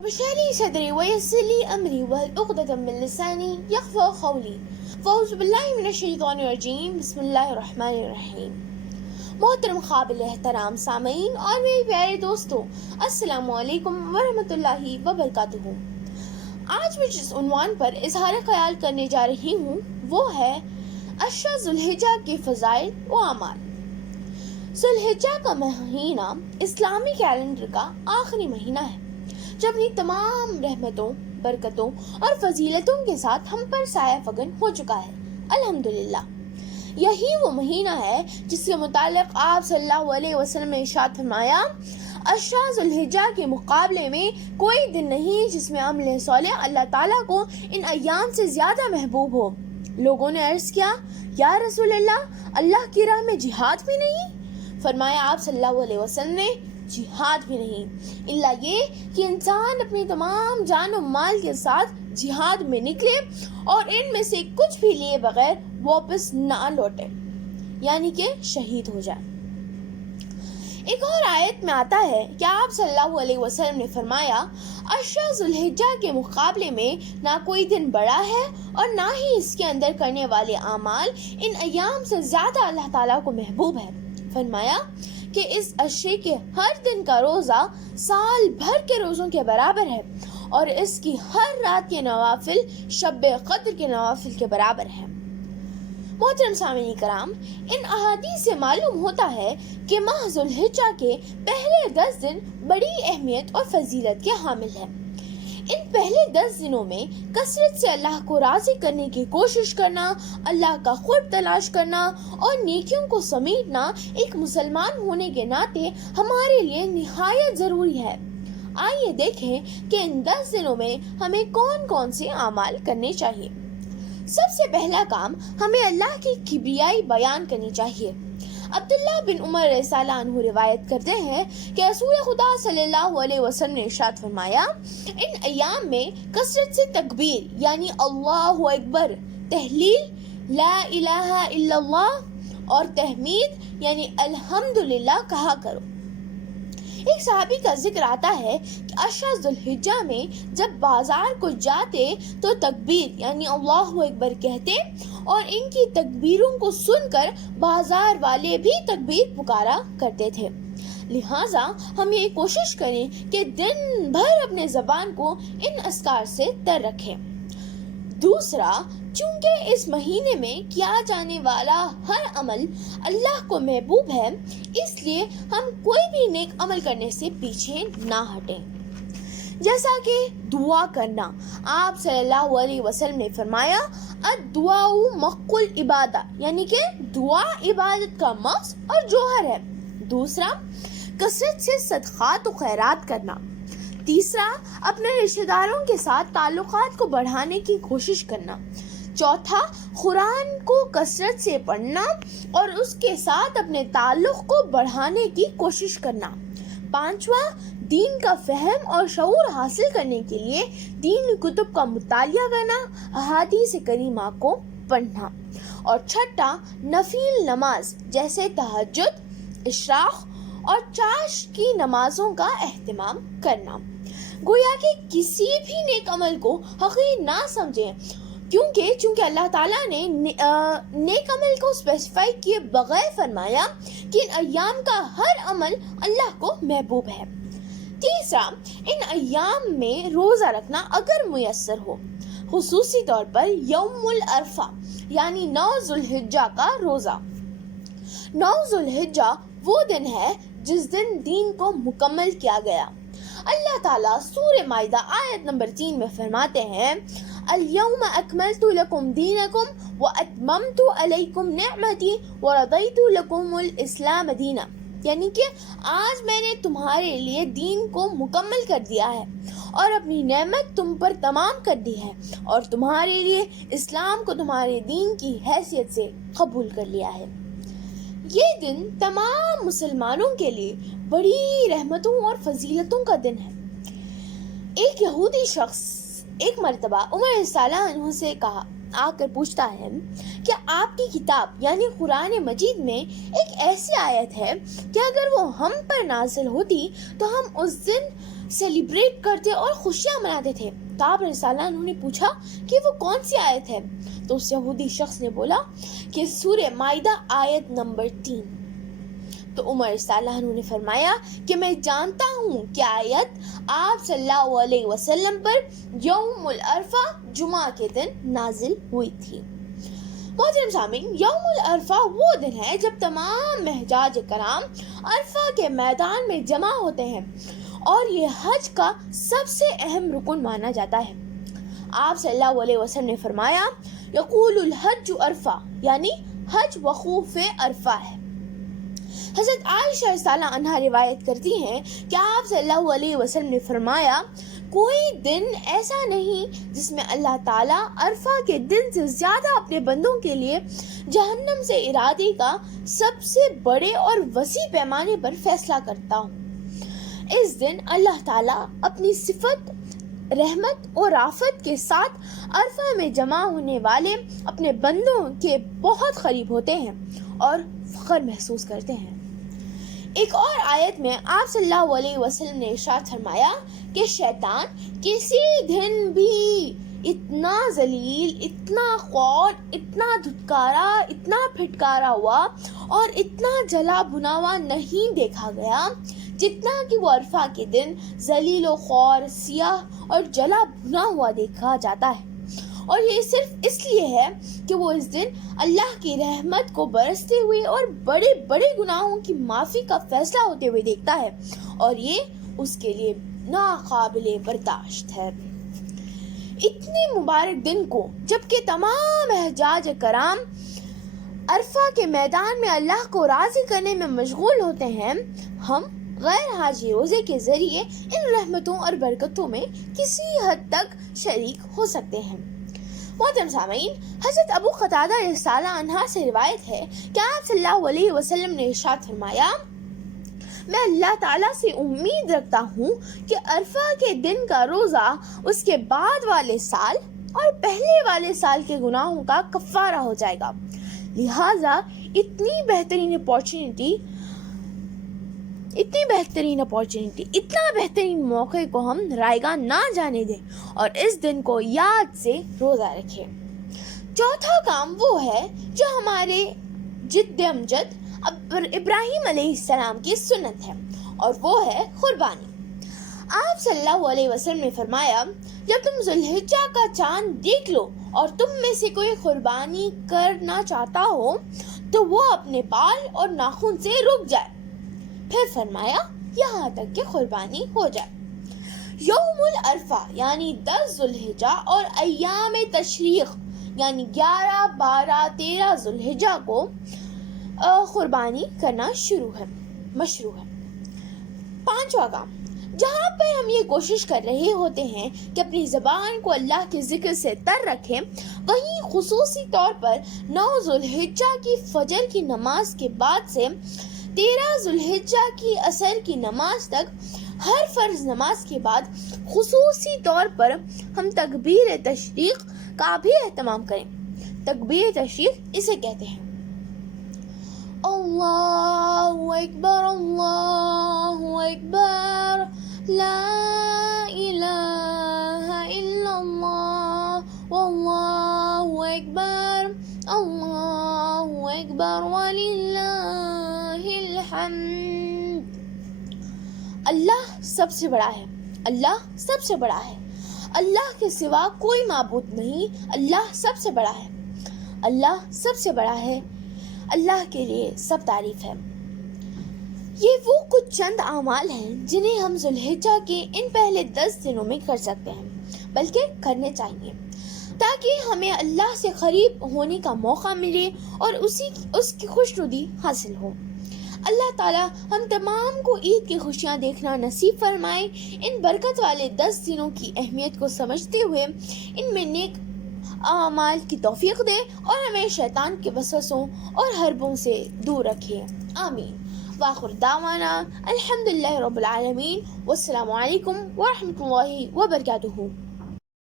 بشرح لي صدري ويسر لي أمري واحلل عقدة من لساني يفقهوا قولي فأعوذ باللہ من الشیطان الرجیم بسم اللہ الرحمن الرحیم۔ محترم قابل احترام سامعین اور میرے پیارے دوستوں، السلام علیکم ورحمۃ اللہ وبرکاتہ۔ آج میں جس عنوان پر اظہار خیال کرنے جا رہی ہوں وہ ہے عشرہ ذوالحجہ کے فضائل و اعمال۔ ذوالحجہ کا مہینہ اسلامی کیلنڈر کا آخری مہینہ ہے جو اپنی تمام رحمتوں، برکتوں اور فضیلتوں کے ساتھ ہم پر سایہ فگن ہو چکا ہے، الحمدللہ۔ یہی وہ مہینہ ہے جس کے متعلق آپ صلی اللہ علیہ وسلم نے ارشاد فرمایا، عشرہ ذوالحجہ کے مقابلے میں کوئی دن نہیں جس میں عمل صالح اللہ تعالیٰ کو ان ایام سے زیادہ محبوب ہو۔ لوگوں نے عرض کیا، یا رسول اللہ کی راہ میں جہاد بھی نہیں؟ فرمایا آپ صلی اللہ علیہ وسلم نے، جہاد بھی نہیں، الا یہ کہ انسان اپنی تمام جان و مال کے ساتھ جہاد میں نکلے اور ان میں سے کچھ بھی لیے بغیر واپس نہ لوٹے، یعنی کہ شہید ہو جائے۔ ایک اور آیت میں آتا ہے کہ آپ صلی اللہ علیہ وسلم نے فرمایا، عشرہ ذوالحجہ کے مقابلے میں نہ کوئی دن بڑا ہے اور نہ ہی اس کے اندر کرنے والے اعمال ان ایام سے زیادہ اللہ تعالیٰ کو محبوب ہے۔ فرمایا کہ اس عشرے کے ہر دن کا روزہ سال بھر کے روزوں کے برابر ہے اور اس کی ہر رات کے نوافل شب قدر کے نوافل کے برابر ہے۔ محترم سامعین کرام، ان احادیث سے معلوم ہوتا ہے کہ ماہ ذوالحجہ کے پہلے 10 دن بڑی اہمیت اور فضیلت کے حامل ہیں۔ ان پہلے 10 دنوں میں کثرت سے اللہ کو راضی کرنے کی کوشش کرنا، اللہ کا قرب تلاش کرنا اور نیکیوں کو سمیٹنا ایک مسلمان ہونے کے ناطے ہمارے لیے نہایت ضروری ہے۔ آئیے دیکھیں کہ ان 10 دنوں میں ہمیں کون کون سے اعمال کرنے چاہیے۔ سب سے پہلا کام، ہمیں اللہ کی کبریائی بیان کرنی چاہیے۔ عبداللہ بن عمر رضی اللہ عنہ روایت کرتے ہیں کہ رسول خدا صلی اللہ علیہ وسلم نے ارشاد فرمایا، ان ایام میں کثرت سے تکبیر یعنی اللہ اکبر، تحلیل لا الہ الا اللہ اور تحمید یعنی الحمدللہ کہا کرو۔ ایک صحابی کا ذکر آتا ہے کہ عشرہ ذوالحجہ میں جب بازار کو جاتے تو تکبیر یعنی اللہ اکبر کہتے اور ان کی تکبیروں کو سن کر بازار والے بھی تکبیر پکارا کرتے تھے۔ لہٰذا ہم یہ کوشش کریں کہ دن بھر اپنے زبان کو ان اذکار سے تر رکھیں۔ دوسرا، چونکہ اس مہینے میں کیا جانے والا ہر عمل اللہ کو محبوب ہے، اس لیے ہم کوئی بھی نیک عمل کرنے سے پیچھے نہ ہٹیں، جیسا کہ دعا کرنا۔ آپ صلی اللہ علیہ وسلم نے فرمایا، الدعاء مخ العبادہ، یعنی کہ دعا عبادت کا مغز اور جوہر ہے۔ دوسرا، کثرت سے صدقات و خیرات کرنا۔ تیسرا، اپنے رشتہ داروں کے ساتھ تعلقات کو بڑھانے کی کوشش کرنا۔ چوتھا، قرآن کو کثرت سے پڑھنا اور اس کے ساتھ اپنے تعلق کو بڑھانے کی کوشش کرنا۔ پانچواں، دین کا فہم اور شعور حاصل کرنے کے لیے دینی کتب کا مطالعہ کرنا، احادیث کریمہ کو پڑھنا۔ اور چھٹا، نفل نماز جیسے تہجد، اشراق اور چاشت کی نمازوں کا اہتمام کرنا۔ گویا کہ کسی بھی نیک عمل کو حقیر نہ سمجھیں، چونکہ اللہ تعالیٰ نے نیک عمل کو اسپیسیفائی کیے بغیر فرمایا کہ ان ایام کا ہر عمل اللہ کو محبوب ہے۔ تیسرا، ان ایام میں روزہ رکھنا اگر میسر ہو، خصوصی طور پر یوم العرفہ یعنی 9 ذوالحجہ کا روزہ۔ 9 ذوالحجہ وہ دن ہے جس دن دین کو مکمل کیا گیا۔ اللہ تعالیٰ سورہ مائدہ آیت نمبر 3 میں فرماتے ہیں، اليوم اکملت لکم دینکم واتممت علیکم نعمتی ورضیت لکم الاسلام دینا، یعنی کہ آج میں نے تمہارے لیے دین کو مکمل کر دیا ہے اور اپنی نعمت تم پر تمام کر دی ہے اور تمہارے لیے اسلام کو تمہارے دین کی حیثیت سے قبول کر لیا ہے۔ یہ دن تمام مسلمانوں کے لیے بڑی رحمتوں اور فضیلتوں کا دن ہے۔ ایک یہودی شخص ایک مرتبہ عمر رضی اللہ عنہ سے آ کر پوچھتا ہے کہ آپ کی کتاب یعنی قرآن مجید میں ایک ایسی آیت ہے کہ اگر وہ ہم پر نازل ہوتی تو ہم اس دن سیلیبریٹ کرتے اور خوشیاں مناتے تھے۔ تو آپ رضی اللہ عنہ نے پوچھا کہ وہ کون سی آیت ہے؟ تو اس یہودی شخص نے بولا کہ سورہ مائدہ آیت نمبر 3۔ تو عمر رضی اللہ عنہ نے فرمایا کہ میں جانتا ہوں کہ آیت آپ صلی اللہ علیہ وسلم پر یوم العرفہ جمعہ کے دن نازل ہوئی تھی۔ محترم سامعین، یوم العرفہ وہ دن ہے جب تمام حجاج کرام عرفہ کے میدان میں جمع ہوتے ہیں، اور یہ حج کا سب سے اہم رکن مانا جاتا ہے۔ آپ صلی اللہ علیہ وسلم نے فرمایا یقول الحج عرفہ، یعنی حج وقوف عرفہ ہے۔ حضرت عائشہ رضی اللہ عنہا روایت کرتی ہیں کہ آپ صلی اللہ علیہ وسلم نے فرمایا کوئی دن ایسا نہیں جس میں اللہ تعالیٰ عرفہ کے دن سے زیادہ اپنے بندوں کے لیے جہنم سے ارادے کا سب سے بڑے اور وسیع پیمانے پر فیصلہ کرتا ہوں۔ اس دن اللہ تعالیٰ اپنی صفت رحمت اور رافت کے ساتھ عرفہ میں جمع ہونے والے اپنے بندوں کے بہت قریب ہوتے ہیں اور فخر محسوس کرتے ہیں۔ ایک اور آیت میں آپ صلی اللہ علیہ وسلم نے ارشاد فرمایا کہ شیطان کسی دن بھی اتنا ذلیل، اتنا خوار، اتنا دھتکارا، اتنا پھٹکارا ہوا اور اتنا جلا بھنا ہوا نہیں دیکھا گیا جتنا کہ وہ عرفہ کے دن ذلیل و خوار، سیاہ اور جلا بھنا ہوا دیکھا جاتا ہے، اور یہ صرف اس لیے ہے کہ وہ اس دن اللہ کی رحمت کو برستے ہوئے اور بڑے بڑے گناہوں کی معافی کا فیصلہ ہوتے ہوئے دیکھتا ہے، اور یہ اس کے لیے ناقابل برداشت ہے۔ اتنے مبارک دن کو جبکہ تمام حجاج کرام عرفہ کے میدان میں اللہ کو راضی کرنے میں مشغول ہوتے ہیں، ہم غیر حاجی روزے کے ذریعے ان رحمتوں اور برکتوں میں کسی حد تک شریک ہو سکتے ہیں۔ محترم سامعین، حضرت ابو قتادہ رضی اللہ عنہ سے روایت ہے کہ آپ صلی اللہ علیہ وسلم نے ارشاد فرمایا میں اللہ تعالیٰ سے امید رکھتا ہوں کہ عرفہ کے دن کا روزہ اس کے بعد والے سال اور پہلے والے سال کے گناہوں کا کفارہ ہو جائے گا، لہٰذا اتنا بہترین موقع کو ہم رائگاں نہ جانے دیں اور اس دن کو یاد سے روزہ رکھیں۔ چوتھا کام وہ ہے جو ہمارے جد امجد ابراہیم علیہ السلام کی سنت ہے، اور وہ ہے قربانی۔ آپ صلی اللہ علیہ وسلم نے فرمایا جب تم ذوالحجہ کا چاند دیکھ لو اور تم میں سے کوئی قربانی کرنا چاہتا ہو تو وہ اپنے بال اور ناخن سے رک جائے، پھر فرمایا یہاں تک کہ قربانی ہو جائے۔ یوم العرفہ یعنی 10 ذوالحجہ اور ایام تشریق یعنی 11، 12، 13 ذوالحجہ کو قربانی کرنا مشروع ہے۔ پانچواں کام، جہاں پر ہم یہ کوشش کر رہے ہوتے ہیں کہ اپنی زبان کو اللہ کے ذکر سے تر رکھیں، وہیں خصوصی طور پر 9 ذوالحجہ کی فجر کی نماز کے بعد سے 13 ذوالحجہ کی عصر کی نماز تک ہر فرض نماز کے بعد خصوصی طور پر ہم تکبیر تشریق کا بھی اہتمام کریں۔ تکبیر تشریق اسے کہتے ہیں اللہ اکبر اللہ اکبر لا الہ الا اللہ واللہ اکبر اللہ اکبر وللہ الحمد۔ اللہ سب سے بڑا ہے، اللہ سب سے بڑا ہے، اللہ کے سوا کوئی معبود نہیں، اللہ سب سے بڑا ہے، اللہ سب سے بڑا ہے، اللہ کے لیے سب تعریف ہے۔ یہ وہ کچھ چند اعمال ہیں جنہیں ہم ذوالحجہ کے ان پہلے 10 دنوں میں کر سکتے ہیں، بلکہ کرنے چاہیے، تاکہ ہمیں اللہ سے قریب ہونے کا موقع ملے اور اس کی خوشنودی حاصل ہو۔ اللہ تعالیٰ ہم تمام کو عید کی خوشیاں دیکھنا نصیب فرمائے۔ ان برکت والے 10 دنوں کی اہمیت کو سمجھتے ہوئے ان میں نیک اعمال کی توفیق دے اور ہمیں شیطان کے وسوسوں اور حربوں سے دور رکھے، آمین۔ وآخر دعوانا الحمدللہ رب العالمین، والسلام علیکم ورحمۃ اللہ وبرکاتہ۔